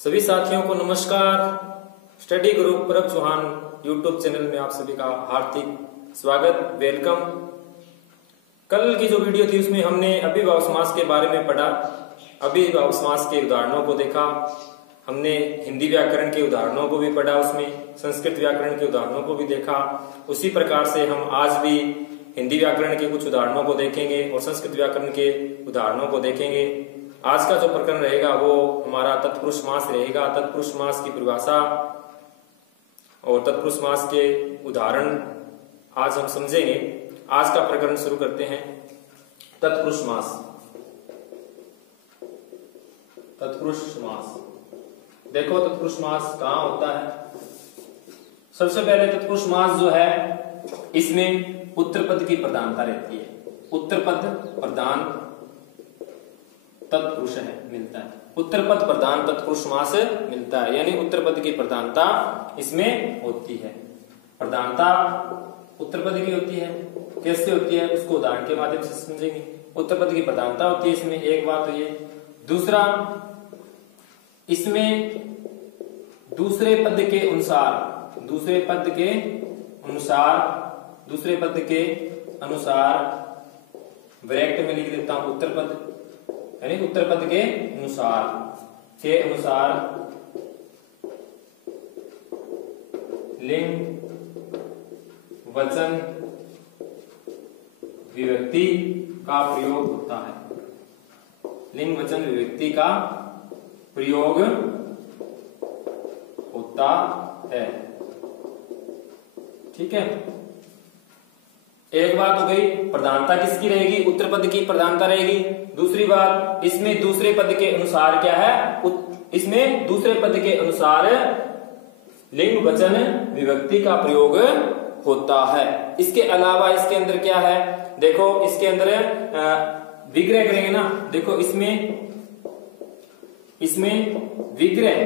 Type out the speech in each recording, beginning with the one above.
सभी साथियों को नमस्कार। स्टडी ग्रुप परब चौहान यूट्यूब चैनल में आप सभी का हार्दिक स्वागत, वेलकम। कल की जो वीडियो थी उसमें हमने अभिभाव समास के बारे में पढ़ा, अभिभाव समास के उदाहरणों को देखा। हमने हिंदी व्याकरण के उदाहरणों को भी पढ़ा, उसमें संस्कृत व्याकरण के उदाहरणों को भी देखा। उसी प्रकार से हम आज भी हिंदी व्याकरण के कुछ उदाहरणों को देखेंगे और संस्कृत व्याकरण के उदाहरणों को देखेंगे। आज का जो प्रकरण रहेगा वो हमारा तत्पुरुष समास रहेगा। तत्पुरुष समास की परिभाषा और तत्पुरुष समास के उदाहरण आज हम समझेंगे। आज का प्रकरण शुरू करते हैं। तत्पुरुष समास। तत्पुरुष समास देखो, तत्पुरुष समास कहाँ होता है। सबसे पहले तत्पुरुष समास जो है इसमें उत्तर पद की प्रधानता रहती है। उत्तर पद प्रधान तत्पुरुष है मिलता है, उत्तर पद प्रधान तत्पुरुष समास मिलता है, यानी उत्तर पद की प्रधानता इसमें होती है। प्रधानता उत्तर पद की होती है। कैसे होती है उसको उदाहरण के माध्यम से समझेंगे। उत्तर पद की प्रधानता होती है इसमें, एक बात तो ये। दूसरा, इसमें दूसरे पद के अनुसार, दूसरे पद के अनुसार ब्रैकेट में लिख देता हूं उत्तर पद, यानी उत्तर पद के अनुसार लिंग वचन विभक्ति का प्रयोग होता है। लिंग वचन विभक्ति का प्रयोग होता है। ठीक है, एक बात हो गई। प्रधानता किसकी रहेगी? उत्तर पद की प्रधानता रहेगी। दूसरी बात, इसमें दूसरे पद के अनुसार क्या है? इसमें दूसरे पद के अनुसार लिंग वचन विभक्ति का प्रयोग होता है। इसके अलावा इसके अंदर क्या है? देखो इसके अंदर विग्रह करेंगे ना। देखो इसमें विग्रह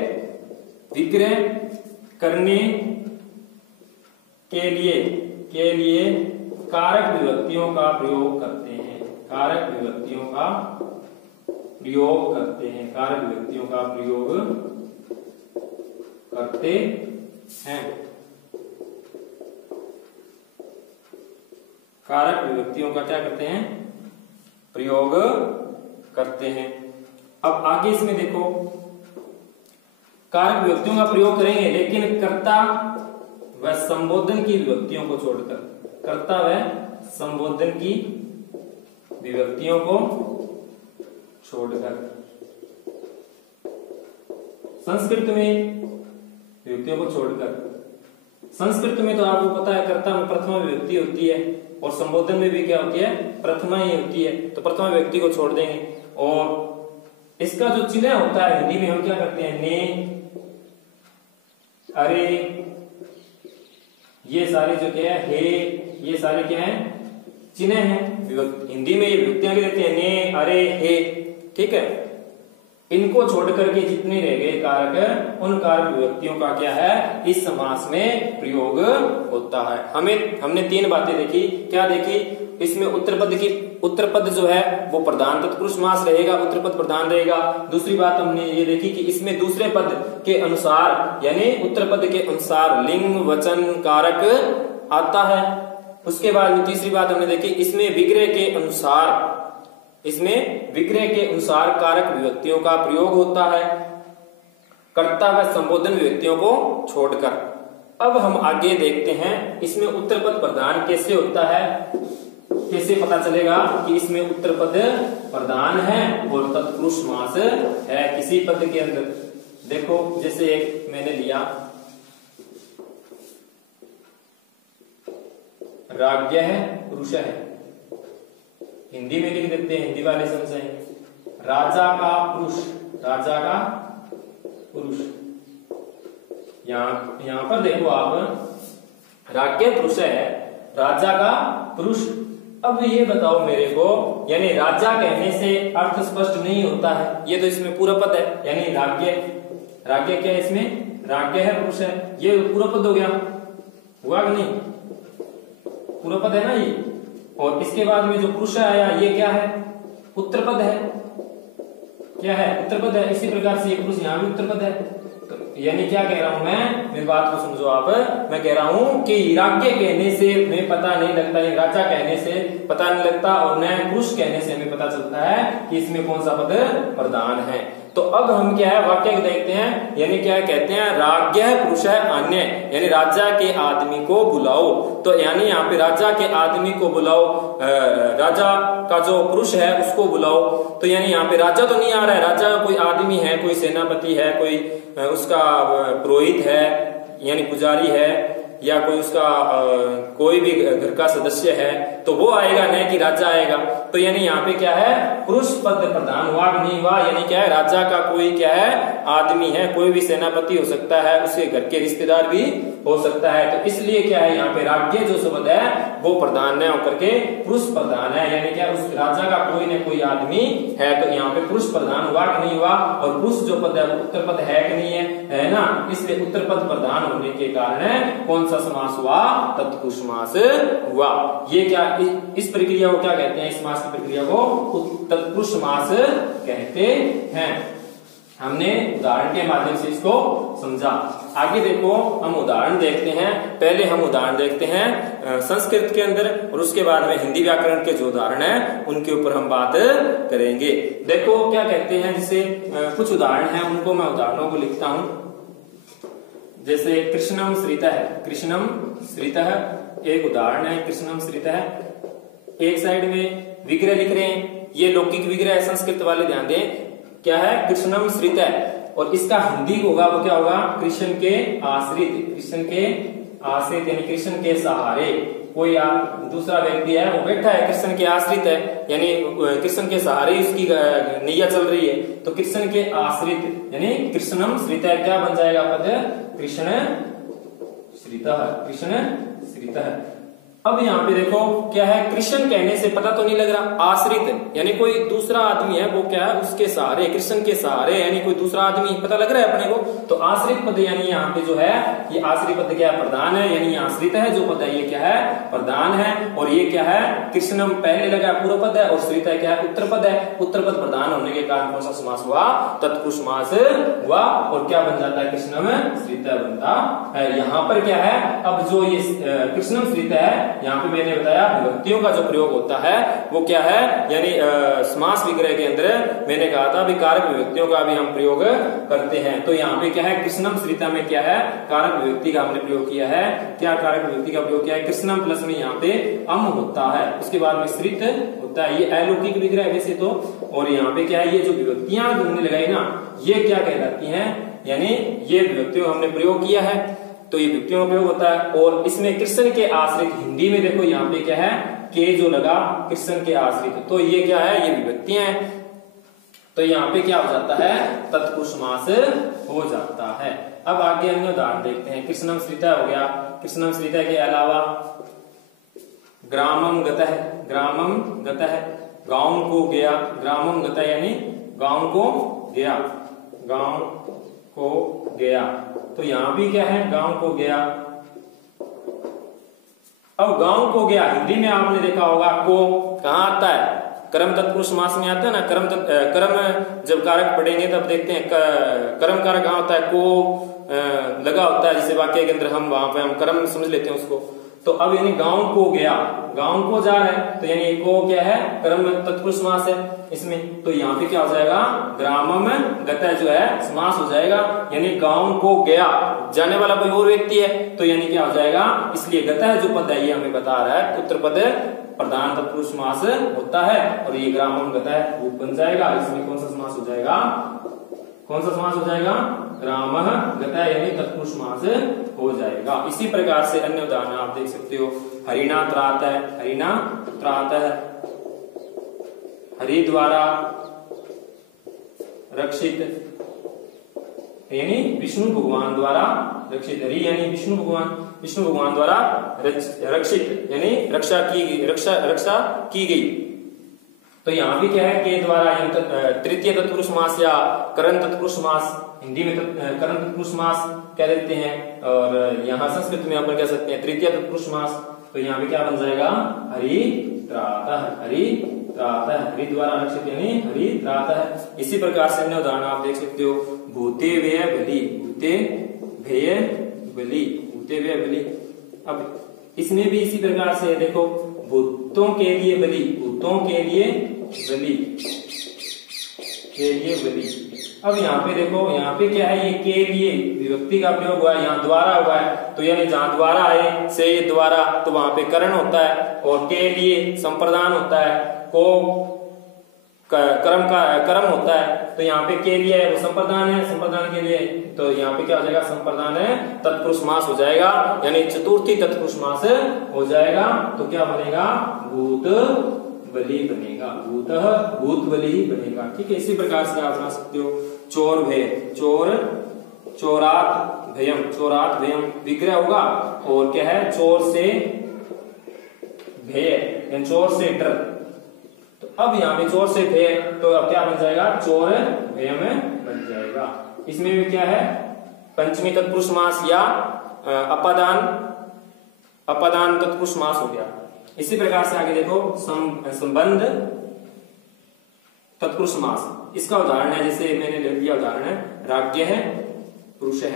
करने के लिए कारक विभक्तियों का प्रयोग करते हैं। कारक विभक्तियों का प्रयोग करते हैं। कारक विभक्तियों का क्या करते हैं? प्रयोग करते हैं। अब आगे इसमें देखो, कारक विभक्तियों का प्रयोग करेंगे लेकिन कर्ता व संबोधन की विभक्तियों को छोड़कर। कर्ता व संबोधन की विभक्तियों को छोड़कर। संस्कृत में विभक्तियों को छोड़कर। संस्कृत में तो आपको पता है कर्ता में प्रथमा विभक्ति होती है और संबोधन में भी क्या होती है? प्रथमा ही होती है। तो प्रथमा विभक्ति को छोड़ देंगे और इसका जो चिन्ह होता है हिंदी में हम क्या करते हैं? ने, अरे, ये सारे जो क्या है, हे, ये सारे क्या है? चिन्ह है। हिंदी में ये विभक्तियां रहती है ने, अरे, हे। ठीक है, इनको छोड़कर के जितने रह गए कारक, उन कारक विभक्तियों का क्या है? इस समास में प्रयोग होता है। हमने तीन बातें देखी। क्या देखी? इसमें उत्तर पद जो है वो प्रधान तत्पुरुष समास रहेगा, उत्तर पद प्रधान रहेगा। दूसरी बात हमने ये देखी कि इसमें दूसरे पद के अनुसार, यानी उत्तर पद के अनुसार लिंग वचन कारक आता है। उसके बाद तीसरी बात हमने देखी, इसमें विग्रह के अनुसार कारक विभक्तियों का प्रयोग होता है, कर्ता व संबोधन विभक्तियों को छोड़कर। अब हम आगे देखते हैं इसमें उत्तर पद प्रधान कैसे होता है। कैसे पता चलेगा कि इसमें उत्तर पद प्रधान है और तत्पुरुष समास है किसी पद के अंदर। देखो जैसे एक मैंने लिया राज्ञ है, पुरुष है। हिंदी में लिख देते हैं, हिंदी वाले समझेंगे। राजा का पुरुष। यहां पर देखो आप, राज्ञ पुरुष है, राजा का पुरुष। अब ये बताओ मेरे को, यानी राजा कहने से अर्थ स्पष्ट नहीं होता है। ये तो इसमें पूरा पद है, यानी राज्ञ क्या है? इसमें राज्ञ है, पुरुष है, ये पूरा पद हो गया। हुआ कि नहीं? पूरा पद है ना ये। और इसके बाद में जो पुरुष आया ये क्या है? उत्तर पद है। क्या है, उत्तर पद है। इसी प्रकार से ये पुरुष यहाँ भी उत्तर पद है। तो यानी क्या कह रहा हूं मैं, मेरी बात को समझो आप। मैं कह रहा हूं कि राज्ञ कहने से हमें पता नहीं लगता, ये राजा कहने से पता नहीं लगता, और न पुरुष कहने से हमें पता चलता है कि इसमें कौन सा पद प्रधान है। तो अब हम क्या है वाक्य देखते हैं, यानी क्या कहते हैं, राज्ञ पुरुष है अन्य, यानी राजा के आदमी को बुलाओ। तो यानी यहाँ पे राजा के आदमी को बुलाओ, राजा का जो पुरुष है उसको बुलाओ। तो यानी यहाँ पे राजा तो नहीं आ रहा है, राजा का कोई आदमी है, कोई सेनापति है, कोई उसका पुरोहित है यानी पुजारी है, या कोई उसका कोई भी घर का सदस्य है, तो वो आएगा, नहीं कि राजा आएगा। तो यानी यहाँ पे क्या है, पुरुष पद प्रधान हुआ नहीं हुआ, यानी क्या है, राजा का कोई क्या है आदमी है, कोई भी सेनापति हो सकता है, उसके घर के रिश्तेदार भी हो सकता है। तो इसलिए क्या है, यहाँ पे राज्ञ जो शब्द है वो प्रधान न होकर के पुरुष प्रधान है, यानी क्या उस राजा का कोई न कोई आदमी है। तो यहाँ पे पुरुष प्रधान हुआ कि नहीं हुआ, और पुरुष जो पद है वो उत्तर पद है कि नहीं है ना। इसलिए उत्तर पद प्रधान होने के कारण कौन सा समास हुआ, तत्पुरुष समास हुआ। ये क्या, इस प्रक्रिया को क्या कहते हैं, इस समास की प्रक्रिया को तत्पुरुष समास कहते हैं। हमने उदाहरण के माध्यम से इसको समझा। आगे देखो हम उदाहरण देखते हैं। पहले हम उदाहरण देखते हैं संस्कृत के अंदर, और उसके बाद में हिंदी व्याकरण के जो उदाहरण है उनके ऊपर हम बात करेंगे। देखो क्या कहते हैं, जैसे कुछ उदाहरण है उनको मैं उदाहरणों को लिखता हूं। जैसे कृष्णम श्रितः, कृष्णम श्रितः एक उदाहरण है, कृष्णम श्रितः। एक साइड में विग्रह लिख रहे हैं, ये लौकिक विग्रह है, संस्कृत वाले ध्यान दें, क्या है, कृष्णम श्रितः, और इसका हिंदी होगा वो क्या होगा, कृष्ण के आश्रित, कृष्ण के आश्रित यानी कृष्ण के सहारे। कोई दूसरा व्यक्ति है वो बैठा है, कृष्ण के आश्रित है, यानी कृष्ण के सहारे उसकी नैया चल रही है। तो कृष्ण के आश्रित यानी कृष्णम श्रितः क्या बन जाएगा पद, कृष्ण श्रितः, कृष्ण श्रितः। अब यहाँ पे देखो क्या है, कृष्ण कहने से पता तो नहीं लग रहा, आश्रित यानी कोई दूसरा आदमी है, वो क्या है उसके सहारे, कृष्ण के सहारे, यानी कोई दूसरा आदमी पता लग रहा है अपने को। तो आश्रित पद यानी यहाँ पे जो है ये आश्रित पद क्या है, प्रधान है, यानी आश्रित है जो पद है ये क्या है, प्रधान है। और ये क्या है, कृष्णम पहले लगा पूर्व पद है, और श्रित है क्या है, उत्तर पद है। उत्तर पद प्रधान होने के कारण कौन सा समास हुआ, तत्पुरुष समास हुआ, और क्या बन जाता है, कृष्णम श्रित बनता है। यहाँ पर क्या है, अब जो ये कृष्णम श्रित है, यहाँ पे मैंने बताया विभक्तियों का जो प्रयोग होता है वो क्या है, यानी समास विग्रह के अंदर मैंने कहा था भी कारक विभक्तियों का भी हम प्रयोग करते हैं। तो यहाँ पे क्या है, कृष्णम श्रिता में क्या है, कारक विभक्ति का हमने प्रयोग किया है। क्या कारक विभक्ति का प्रयोग किया है, कृष्णम प्लस में यहाँ पे अम होता है, उसके बाद में श्रित होता है, ये अलौकिक विग्रह वैसे तो। और यहाँ पे क्या है, ये जो विभक्तियां हमने लगाई ना, ये क्या कहलाती हैं, यानी ये विभक्तियों हमने प्रयोग किया है, तो ये विभक्तियों का प्रयोग होता है। और इसमें कृष्ण के आश्रित, हिंदी में देखो यहाँ पे क्या है, के जो लगा कृष्ण के आश्रित, तो ये क्या है, ये विभक्तियां हैं। तो यहाँ पे क्या हो जाता है, तत्पुरुष समास हो जाता है। अब आगे अन्य उदाहरण देखते हैं। कृष्णम श्रितः हो गया, कृष्णम श्रितः के अलावा ग्रामम गतः, ग्रामम गतः गांव को गया, ग्रामम गतः यानी गांव को गया, गांव को गया। तो यहां भी क्या है, गांव को गया। अब गांव को गया हिंदी में आपने देखा होगा को कहां आता है, कर्म तत्पुरुष समास में आता है ना। कर्म जब कारक पढ़ेंगे तब देखते हैं कर्म कारक कहां होता है, को लगा होता है, जैसे वाक्य के अंदर हम वहां पे हम कर्म समझ लेते हैं उसको। तो अब यानी गांव को गया, गांव को जा रहा है, तो यानी को क्या है, कर्म तत्पुरुष समास है इसमें। तो यहाँ पे क्या हो जाएगा, ग्रामम गतः जो है समास हो जाएगा, यानी गांव को गया, जाने वाला कोई और व्यक्ति है, तो यानी क्या हो जाएगा, इसलिए गतः जो पद है ये हमें बता रहा है उत्तर पद प्रधान तत्पुरुष समास होता है, और ये ग्रामम गतः रूप बन जाएगा। इसमें कौन सा समास हो जाएगा, कौन सा समास हो जाएगा, ग्रामः गतः यानी तत्पुरुष समास हो जाएगा। इसी प्रकार से अन्य उदाहरण आप देख सकते हो। हरिणा त्रातः, हरिणा त्रातः, हरि द्वारा रक्षित यानी विष्णु भगवान द्वारा रक्षित, हरि यानी विष्णु भगवान द्वारा रक्षित यानी रक्षा की गई। तो यहाँ भी क्या है, के द्वारा तृतीय तत्पुरुष समास या करण तत्पुरुष समास, हिंदी में करण तत्पुरुष समास कह देते हैं, और यहाँ संस्कृत में अपन कह सकते हैं तृतीय तत्पुरुष समास। तो यहाँ पे क्या बन जाएगा, हरि त्रातः, हरि हरित्रातः, हरि द्वारा रक्षित यानी हरित्रातः। इसी प्रकार से अन्य उदाहरण आप देख सकते हो, भूते व्यय बलि, भूते व्यय बलि, भूते व्यय बलि। अब इसमें भी इसी प्रकार से देखो, भूतों के लिए बलि, भूतों के लिए बलि, के लिए बलि। अब यहाँ पे देखो, यहाँ पे क्या है, ये के लिए विभक्ति का प्रयोग हुआ है, यहाँ द्वारा हुआ है, तो यानी जहां द्वारा आए से ये द्वारा, तो वहां पे करण होता है, और के लिए संप्रदान होता है, को कर्म होता है, तो यहाँ पे के लिए है वो संप्रदान है, संप्रदान के लिए, तो यहाँ पे क्या हो जाएगा, संप्रदान है तत्पुरुष समास हो जाएगा, यानी चतुर्थी तत्पुरुष समास हो जाएगा। तो क्या बनेगा, भूत बलि बनेगा, भूत बलि ही बनेगा। ठीक है, इसी प्रकार से आप बना सकते हो, चोर भय, चोर, चोरात भयम, चोरात भयम विग्रह होगा, और क्या है, चोर से भय, चोर से डर। तो अब यहाँ पे चोर से भय, तो अब क्या बन जाएगा, चोर भयम बन जाएगा। इसमें भी क्या है, पंचमी तत्पुरुष समास या अपादान तत्पुरुष समास हो गया। इसी प्रकार से आगे देखो, संबंध तत्पुरुष समास, इसका उदाहरण है, जैसे मैंने ले लिया उदाहरण है, राज्ञ है पुरुष है,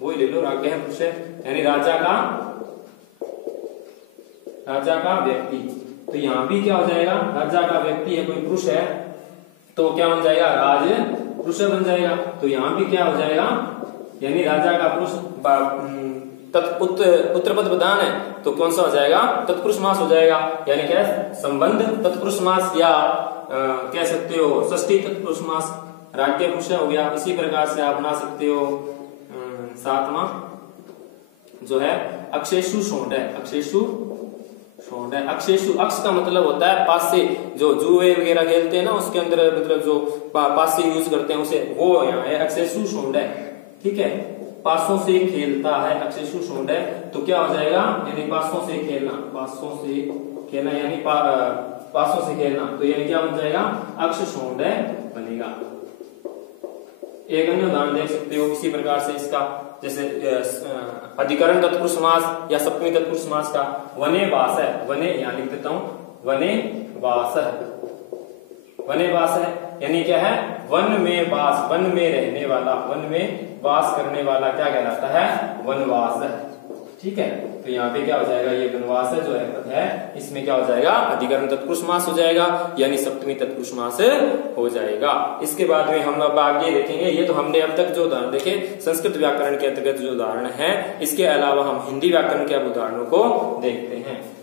वो ले लो, राज्ञ है पुरुष है, यानी राजा का व्यक्ति। तो यहाँ भी क्या हो जाएगा, राजा का व्यक्ति है, कोई पुरुष है, तो क्या बन जाएगा, राज पुरुष बन जाएगा। तो यहाँ भी क्या हो जाएगा, यानी राजा का पुरुष, पुत्र पद प्रधान है, तो कौन सा हो जाएगा, तत्पुरुष समास हो जाएगा, यानी क्या है, संबंध तत्पुरुष समास, या कह सकते हो षष्ठी तत्पुरुष समास, राज्य पुरुष हो गया। इसी प्रकार से आप बना सकते हो सातवां जो है अक्षेषु शोंड है, अक्षेषु शोंड है। अक्षेषु, अक्ष का मतलब होता है पास से, जो जुए वगैरह खेलते हैं ना, उसके अंदर मतलब जो पास से यूज करते हैं उसे, वो यहाँ है अक्षेषु शोंड है। ठीक है, पासों से खेलता है, अक्षेषु शोंड है, तो क्या हो जाएगा, यानी पासों से खेलना, पासों से खेलना, यानी पासों से खेलना, तो यानी क्या बन जाएगा, अक्ष शोंड बनेगा। एक अन्य उदाहरण देख सकते हो इसी प्रकार से इसका, जैसे अधिकरण तत्पुरुष समास या सप्तमी तत्पुरुष समास का, वने वास है, वने यहाँ लिख देता हूं, वने वास है, वने वास है, यानी क्या है, वन में वास, वन में रहने वाला, वन में वास करने वाला क्या कहलाता है, वनवास है। ठीक है, तो यहाँ पे क्या हो जाएगा, ये वनवास है जो है, इसमें क्या हो जाएगा, अधिकरण तत्पुरुष समास हो जाएगा, यानी सप्तमी तत्पुरुष समास हो जाएगा। इसके बाद में हम अब आगे देखेंगे, ये तो हमने अब तक जो उदाहरण देखे संस्कृत व्याकरण के अंतर्गत जो उदाहरण है, इसके अलावा हम हिंदी व्याकरण के अब उदाहरणों को देखते हैं।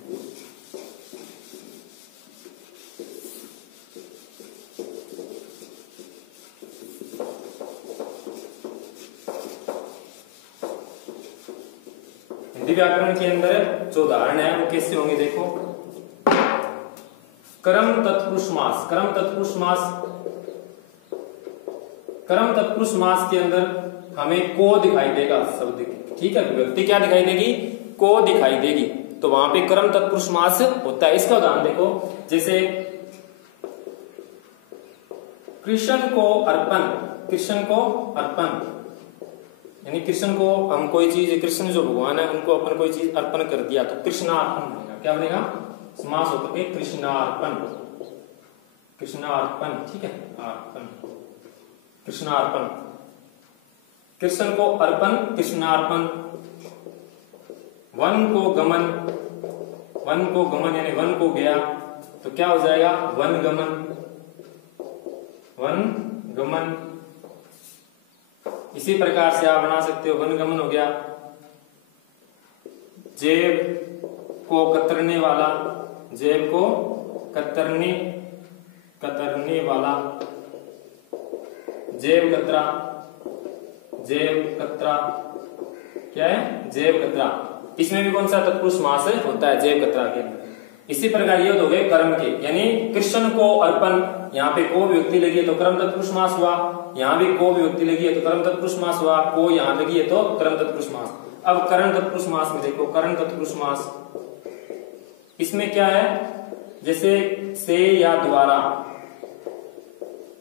हिंदी व्याकरण के अंदर जो उदाहरण है वो कैसे होंगे, देखो, कर्म तत्पुरुष समास, कर्म तत्पुरुष समास, कर्म तत्पुरुष समास के अंदर हमें को दिखाई देगा शब्द, ठीक है, विभक्ति क्या दिखाई देगी, को दिखाई देगी, तो वहां पे कर्म तत्पुरुष समास होता है। इसका उदाहरण देखो, जैसे कृष्ण को अर्पण, कृष्ण को अर्पण, यानी कृष्ण को हम कोई चीज, कृष्ण जो भगवान है उनको अपन कोई चीज अर्पण कर दिया, तो कृष्णार्पण बनेगा, क्या बनेगा, समास होकर के कृष्णार्पण, कृष्णार्पण। ठीक है, अर्पण, कृष्णार्पण, कृष्ण को अर्पण, कृष्णार्पण। वन को गमन, वन को गमन यानी वन को गया, तो क्या हो जाएगा, वन गमन, वन गमन। इसी प्रकार से आप बना सकते हो, वनगमन हो गया। जेब को कतरने वाला, जेब को कतरने वाला, जेब कतरा, जेब कतरा, क्या है, जेब कतरा। इसमें भी कौन सा तत्पुरुष समास होता है, जेब कतरा के अंदर। इसी प्रकार ये हो गए कर्म के, यानी कृष्ण को अर्पण, यहाँ पे को विभक्ति लगी है तो कर्म तत्पुरुष समास हुआ, यहाँ भी को विभक्ति लगी है तो कर्म तत्पुरुष समास हुआ, को यहाँ लगी है तो कर्म तत्पुरुष समास। अब करण तत्पुरुष समास में देखो, करण तत्पुरुष समास, इसमें क्या है, जैसे से या द्वारा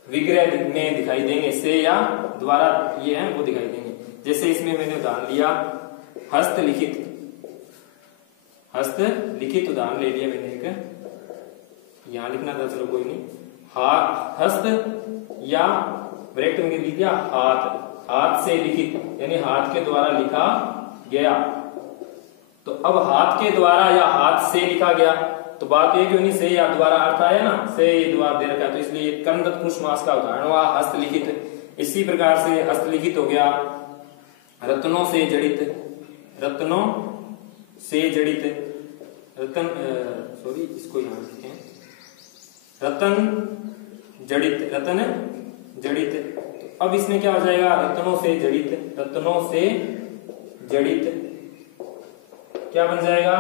विग्रह में दिखाई देंगे, से या द्वारा ये है वो दिखाई देंगे। जैसे इसमें मैंने उदाहरण लिया हस्तलिखित, हस्तलिखित उदाहरण ले लिया मैंने एक, यहां लिखना था, चलो कोई नहीं। हाथ, हस्त या ब्रैकेट में लिख दिया हाथ, हाथ से लिखित यानी हाथ के द्वारा लिखा गया। तो अब हाथ के द्वारा या हाथ से लिखा गया, तो बात ये क्यों नहीं, से या द्वारा अर्थ आया ना, से द्वारा दे रखा है, तो इसलिए कर्म तत्पुरुष समास का उदाहरण हुआ हस्तलिखित। इसी प्रकार से हस्तलिखित हो गया रत्नों से जड़ित, रत्नों से जड़ित, रतन सॉरी इसको यहां लिखते हैं, रतन जड़ित, रतन जड़ित। तो अब इसमें क्या हो जाएगा, रत्नों से जड़ित, रत्नों से जड़ित क्या बन जाएगा,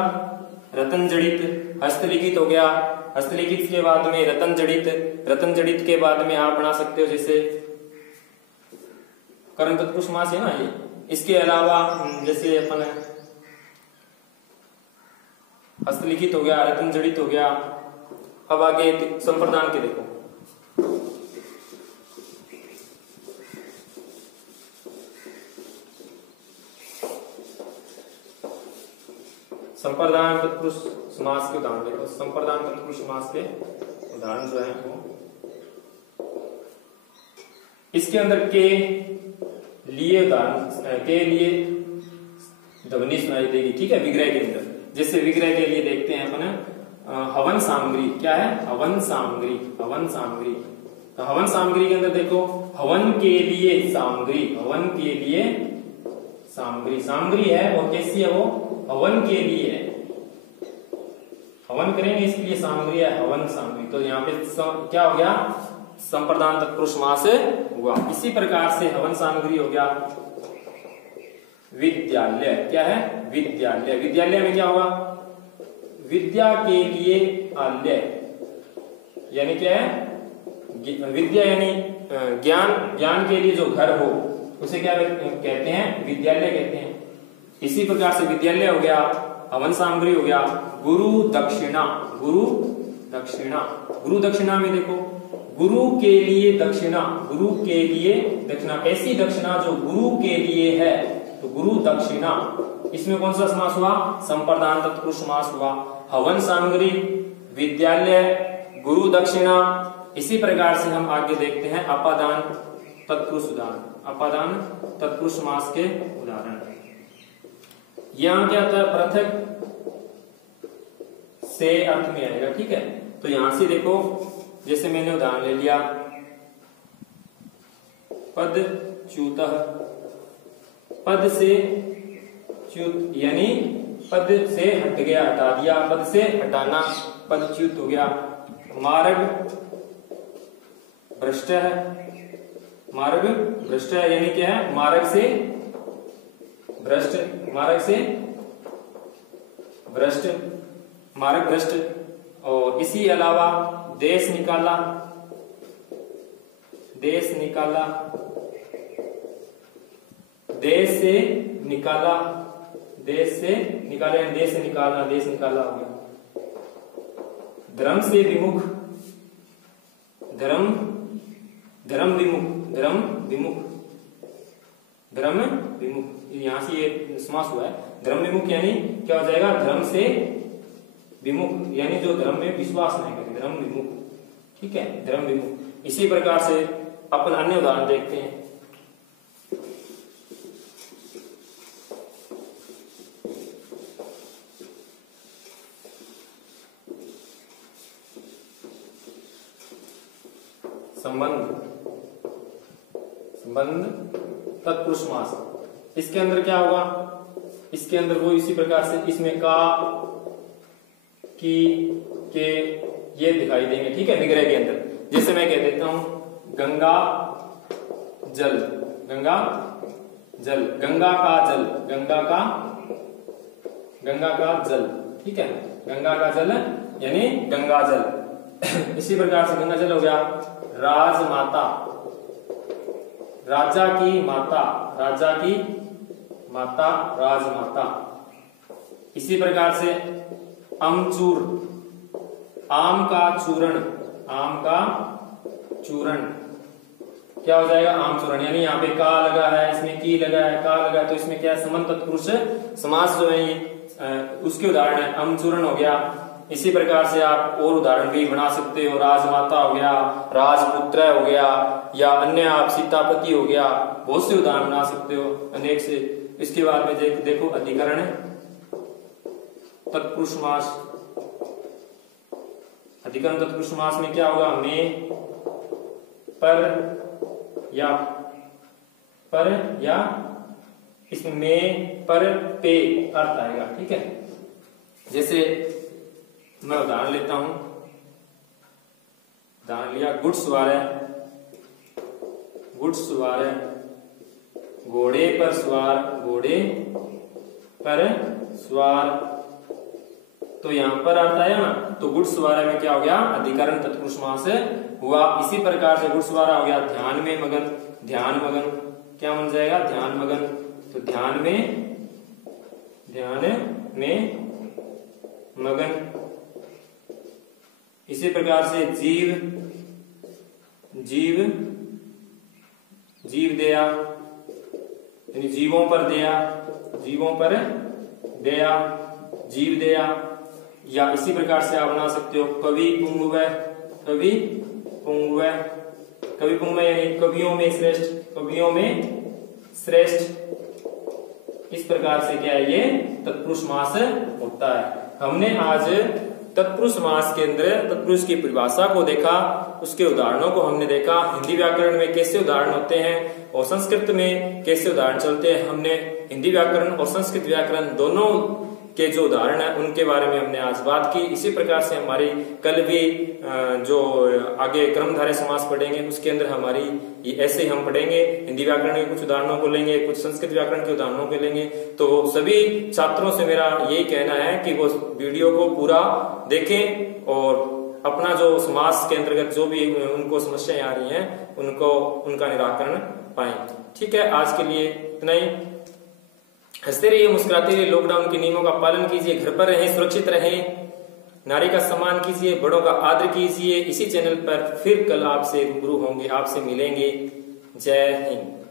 रतन जड़ित। हस्तलिखित हो गया, हस्तलिखित के बाद में रतन जड़ित, रतन जड़ित के बाद में आप बना सकते हो जैसे कर्म तत्पुरुष समास है ना ये। इसके अलावा जैसे अपन हस्तलिखित हो गया, रतन जड़ित हो गया। अब आगे संप्रदान के देखो, संप्रदान तत्पुरुष समास के उदाहरण देखो। संप्रदान तत्पुरुष समास के उदाहरण जो है वो इसके अंदर के लिए उदाहरण, के लिए ध्वनि सुनाई देगी, ठीक है, विग्रह के अंदर। जैसे विग्रह के लिए देखते हैं अपन हवन सामग्री, क्या है, हवन सामग्री, हवन सामग्री। तो हवन सामग्री के अंदर देखो, हवन के लिए सामग्री, हवन के लिए सामग्री, सामग्री है और कैसी है वो, हवन के लिए है, हवन करेंगे इसके लिए सामग्री है, हवन सामग्री। तो यहाँ पे क्या हो गया, संप्रदान तत्पुरुष समास हुआ। इसी प्रकार से हवन सामग्री हो गया विद्यालय, क्या है, विद्यालय। विद्यालय में क्या होगा, विद्या के लिए आलय, यानी क्या है, विद्या यानी ज्ञान, ज्ञान के लिए जो घर हो उसे क्या कहते हैं, विद्यालय कहते हैं। इसी प्रकार से विद्यालय हो गया, हवन सामग्री हो गया, गुरु दक्षिणा, गुरु दक्षिणा। गुरु दक्षिणा में देखो, गुरु के लिए दक्षिणा, गुरु के लिए दक्षिणा, ऐसी दक्षिणा जो गुरु के लिए है, तो गुरु दक्षिणा। इसमें कौन सा समास हुआ, संप्रदान तत्पुरुष समास हुआ। हवन सामग्री, विद्यालय, गुरु दक्षिणा। इसी प्रकार से हम आगे देखते हैं अपादान तत्पुरुष उदाहरण, अपादान तत्पुरुष समास के उदाहरण। यहां क्या होता है, पृथक से अर्थ में आएगा, ठीक है। तो यहां से देखो, जैसे मैंने उदाहरण ले लिया पद च्युतः, पद से च्युत यानी पद से हट गया, हटा दिया, पद से हटाना, पद च्युत हो गया। मार्ग भ्रष्ट है, मार्ग भ्रष्ट है यानी क्या है, मार्ग से भ्रष्ट, मार्ग से भ्रष्ट, मार्ग भ्रष्ट। और इसी अलावा देश निकाला, देश निकाला, देश से निकाला, देश से निकाला, देश से निकालना, देश निकाला हो गया। धर्म से विमुख, धर्म, धर्म विमुख, धर्म विमुख, धर्म विमुख। यहां से ये समास हुआ है, धर्म विमुख यानी क्या हो जाएगा, धर्म से विमुख यानी जो धर्म में विश्वास नहीं करते, धर्म विमुख, ठीक है, धर्म विमुख। इसी प्रकार से अपन अन्य उदाहरण देखते हैं। संबंध, संबंध तत्पुरुष समास। इसके अंदर क्या होगा, इसके अंदर वो इसी प्रकार से इसमें का, की, के ये दिखाई देंगे, ठीक है, विग्रह के अंदर। जैसे मैं कह देता हूं गंगा जल, गंगा जल, गंगा का जल, गंगा का, गंगा का जल, ठीक है, गंगा का जल यानी गंगा जल। इसी प्रकार से गंगा जल हो गया। राजमाता, राजा की माता, राजा की माता, राजमाता। इसी प्रकार से अमचूर, आम का चूरण, आम का चूरण क्या हो जाएगा, आम चूरण। यानी यहाँ पे का लगा है, इसमें की लगा है, का लगा है, तो इसमें क्या है, संबंध तत्पुरुष समास जो है ये उसके उदाहरण है। अमचूरण हो गया। इसी प्रकार से आप और उदाहरण भी बना सकते हो। राजमाता हो गया, राजपुत्र हो गया, या अन्य आप सीतापति हो गया, बहुत से उदाहरण बना सकते हो अनेक से। इसके बाद में देखो अधिकरण तत्पुरुष समास। अधिकरण तत्पुरुष समास में क्या होगा, में पर या इसमें में पर पे अर्थ आएगा। ठीक है, जैसे मैं उदाहरण लेता हूं। उदाहरण लिया, घुड़सवार है, घोड़े पर सवार, घोड़े पर सवार, तो यहां पर अर्थ आया ना, तो घुड़सवार में क्या हो गया, अधिकरण तत्पुरुष समास हुआ। इसी प्रकार से घुड़सवारा हो गया ध्यान में मगन, ध्यान मगन क्या बन जाएगा, ध्यान मगन, तो ध्यान में मगन। इसी प्रकार से जीव दया, यानी जीवों पर दया, जीव दया। या इसी प्रकार से आप बना सकते हो कवि पुंगव, यानी कवियों में श्रेष्ठ। इस प्रकार से क्या है, ये तत्पुरुष समास होता है। हमने आज तत्पुरुष समास के अंदर तत्पुरुष की परिभाषा को देखा, उसके उदाहरणों को हमने देखा, हिंदी व्याकरण में कैसे उदाहरण होते हैं और संस्कृत में कैसे उदाहरण चलते हैं। हमने हिंदी व्याकरण और संस्कृत व्याकरण दोनों के जो उदाहरण है उनके बारे में हमने आज बात की। इसी प्रकार से हमारी कल भी जो आगे क्रमधारय समास पढ़ेंगे उसके अंदर हमारी ऐसे हम पढ़ेंगे, हिंदी व्याकरण के कुछ उदाहरणों को लेंगे, कुछ संस्कृत व्याकरण के उदाहरणों को लेंगे। तो सभी छात्रों से मेरा यही कहना है कि वो वीडियो को पूरा देखें और अपना जो समास के अंतर्गत जो भी उनको समस्याएं आ रही हैं उनका निराकरण पाएं। ठीक है, आज के लिए इतना ही। हंसते रहिए, मुस्कुराते रहिए, लॉकडाउन के नियमों का पालन कीजिए, घर पर रहें, सुरक्षित रहें, नारी का सम्मान कीजिए, बड़ों का आदर कीजिए। इसी चैनल पर फिर कल आपसे रूबरू होंगे, आपसे मिलेंगे। जय हिंद।